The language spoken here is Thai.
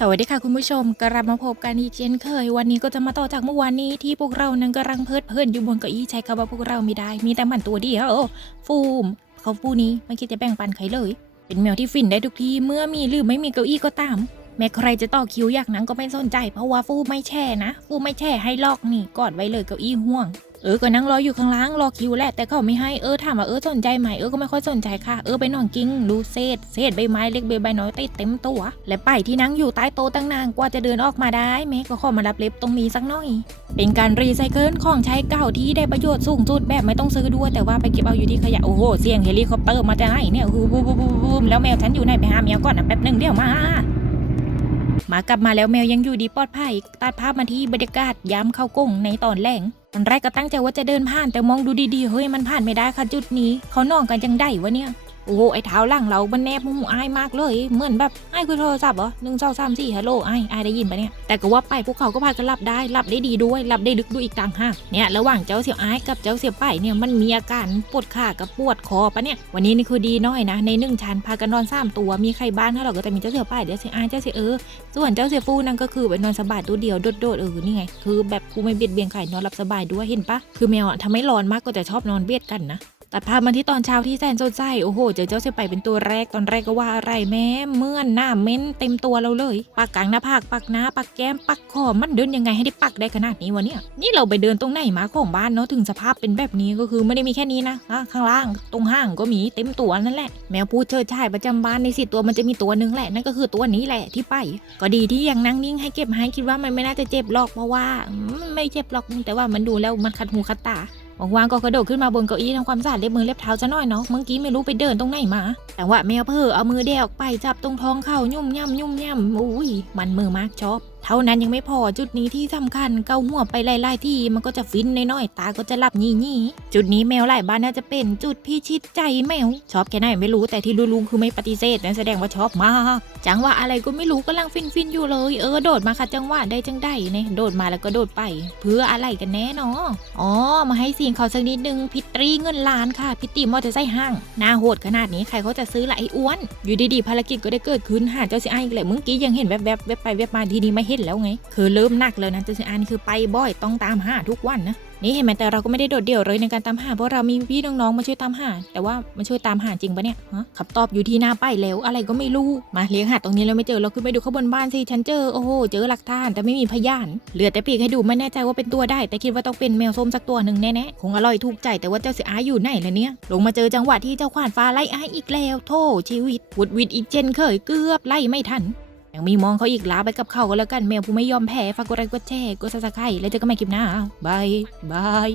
สวัสดีค่ะคุณผู้ชมกลับมาพบกันอีกเช่นเคย วันนี้ก็จะมาต่อจากเมื่อวานนี้ที่พวกเรานั้นกำลังเพลิดเพลินอยู่บนเก้าอี้ใช้คำว่าพวกเราไม่ได้มีแต่มันตัวเดียวฟูม เขาฟูนี้ไม่คิดจะแบ่งปันใครเลย เป็นแมวที่ฟินได้ทุกทีเมื่อมีหรือไม่มีเก้าอี้ก็ตาม แม้ใครจะต่อคิวอยากนั้นก็ไม่สนใจเพราะว่าฟูไม่แช่นะ ฟูไม่แช่ให้ลอกนี่กอดไว้เลยเก้าอี้ห่วง เออก็นั่งรออยู่ข้างล่างรอคิวแหละแต่เขาไม่ให้เออถามว่าเออสนใจไหมเออก็ไม่ค่อยสนใจค่ะ เออไปนอนกิ้งดูเศษเศษใบไม้เล็กใบใบน้อยติดเต็มตัว และไปที่นั่งอยู่ใต้โต๊ะตั้งนานกว่าจะเดินออกมาได้แม่ก็ขอมารับเล็บตรงนี้สักหน่อย เป็นการรีไซเคิลของใช้เก่าที่ได้ประโยชน์สูงสุดแบบไม่ต้องซื้อด้วย แต่ว่าไปเก็บเอาอยู่ที่ขยะโอ้โหเสียงเฮลิคอปเตอร์มาจากไหนเนี่ยฮูบูบูบูบูมแล้วแมวฉันอยู่ไหนไปหาแมวก่อนนะแป๊บหนึ่งเดี๋ยวมา หมากลับมาแล้วแมวยังอยู่ดีปลอดภัยตัดภาพมาที่บรรยากาศย้ำเข้ากงในตอนแรกตอนแรกก็ตั้งใจว่าจะเดินผ่านแต่มองดูดีๆเฮ้ยมันผ่านไม่ได้ค่ะจุดนี้ เขานอนกันจังได้วะเนี่ย โอ้โหไอ้เท้าหลังเรา มันแนบหูอายมากเลย เหมือนแบบไอ้คุยโทรศัพท์เหรอหนึ่งสองสามสี่ฮัลโหลไอ้ไอ้ได้ยินปะเนี่ย แต่ก็ว่าไปพวกเขาก็พากันหลับได้ หลับได้ดีด้วย หลับได้ลึกด้วยอีกต่างหาก เนี่ยระหว่างเจ้าเสียวไอ้กับเจ้าเสี่ยวไปเนี่ยมันมีอาการปวดขากับปวดคอปะเนี่ย วันนี้นี่คือดีน้อยนะ ในหนึ่งชั้นพากันนอนสามตัว มีใครบ้านถ้าเราก็จะมีเจ้าเสี่ยวไปเดี๋ยวเสียวไอ้เจ้าเสียวเออ ส่วนเจ้าเสียฟูนั่นก็คือไปนอนสบายตัวเดียวโดดๆเออ นี่ไง คือแบบกูไม่เบียดเบียนใครนอนหลับสบายด้วยเห็นปะคือแมวอะทำให้ร้อนมากก็จะชอบนอนเบียดกันนะ ตัดภาพมาที่ตอนเช้าที่แสนสดใสโอ้โห เจอเจ้าเสียไปเป็นตัวแรกตอนแรกก็ว่าอะไรแม่เมื่อนหน้าเม้นเต็มตัวเราเลยปักกลางหน้าผากปักหน้าปักแก้มปักคอมันเดินยังไงให้ได้ปักได้ขนาดนี้วะเนี่ยนี่เราไปเดินตรงไหนมาของบ้านเนาะถึงสภาพเป็นแบบนี้ก็คือไม่ได้มีแค่นี้นะข้างล่างตรงห้างก็มีเต็มตัวนั่นแหละแมวพูดเชิดชายประจำบ้านในสิตัวมันจะมีตัวหนึ่งแหละนั่นก็คือตัวนี้แหละที่ไป ก็ดีที่ยังนั่งนิ่งให้เก็บให้คิดว่ามันไม่น่าจะเจ็บหรอกเพราะว่าไม่เจ็บหรอกแต่ว่ามันดูแล้วมันคัดหูคัดตา ว่างๆก็กระโดดขึ้นมาบนเก้าอี้ทำความสะอาดเล็บมือเล็บเท้าซะหน่อยเนาะเมื่อกี้ไม่รู้ไปเดินตรงไหนมา แต่ว่าแมวเพอเอามือเดออกไปจับตรงท้องเข่ายุ่มย่ำยุ่มย่ำอุ้ยมันมือมากชอบเท่านั้นยังไม่พอจุดนี้ที่สำคัญเกาหัวไปไล่ๆที่มันก็จะฟินน้อยๆตาก็จะหลับยี่ยี่ๆจุดนี้แมวหลายบ้านน่าจะเป็นจุดพี่ชิดใจแมว ชอบแค่ไหนไม่รู้แต่ที่รู้ๆคือไม่ปฏิเสธนั่นแสดงว่าชอบมากจังหวะอะไรก็ไม่รู้กำลังฟินฟินๆอยู่เลยเออโดดมาค่ะจังหวะได้จังได้เนี่ยโดดมาแล้วก็โดดไป เพื่ออะไรกันแน่เนาะอ๋อมาให้เสียงเขาสักนิดนึงพิตรีเงินล้านค่ะ พิตตีมอเตอร์ไซค์ห้างหน้าโหดขนาดนี้ใครเขาจะซื้อละไอ้อ้วน อยู่ดีๆภารกิจก็ได้เกิดขึ้นหาเจ้าสิไอ้อีกแหละเมื่อกี้ยังเห็นแวบๆแวบไปแวบมาทีนี้ไม่เห็นแล้วไง คือเริ่มหนักแล้วนะเจ้าสิไอ้นี่คือไปบ่อยต้องตามหาทุกวันนะนี่เห็นไหมแต่เราก็ไม่ได้โดดเดี่ยวเลยในการตามหาเพราะเรามีพี่น้องๆมาช่วยตามหา แต่ว่ามาช่วยตามหาจริงปะเนี่ยฮะคำตอบอยู่ที่หน้าป้ายแล้วอะไรก็ไม่รู้มาเลี้ยงหาตรงนี้แล้วไม่เจอเราขึ้นไปดูข้างบนบ้านสิฉันเจอโอ้โหเจอหลักฐานแต่ไม่มีพยานเหลือแต่ปีกให้ดูไม่แน่ใจว่าเป็นตัวได้ แต่คิดว่าต้องเป็นแมวส้มสักตัวหนึ่งแน่ๆคงอร่อยถูกใจแต่ว่าเจ้าเสียอาอยู่ไหนล่ะเนี่ย ลงมาเจอจังหวะที่เจ้าขวานฟ้าไล่อาอีกแล้วโธ่ชีวิตวุดวิดอีกเช่นเคยเกือบไล่ไม่ทัน ยังมีมองเขาอีกลาไปกับเขาก็แล้วกันแมวผู้ไม่ยอมแพ้ฝากกดไลค์กดแชร์กดซับสไครต์แล้วเจอกันใหม่คลิปหน้าบายบาย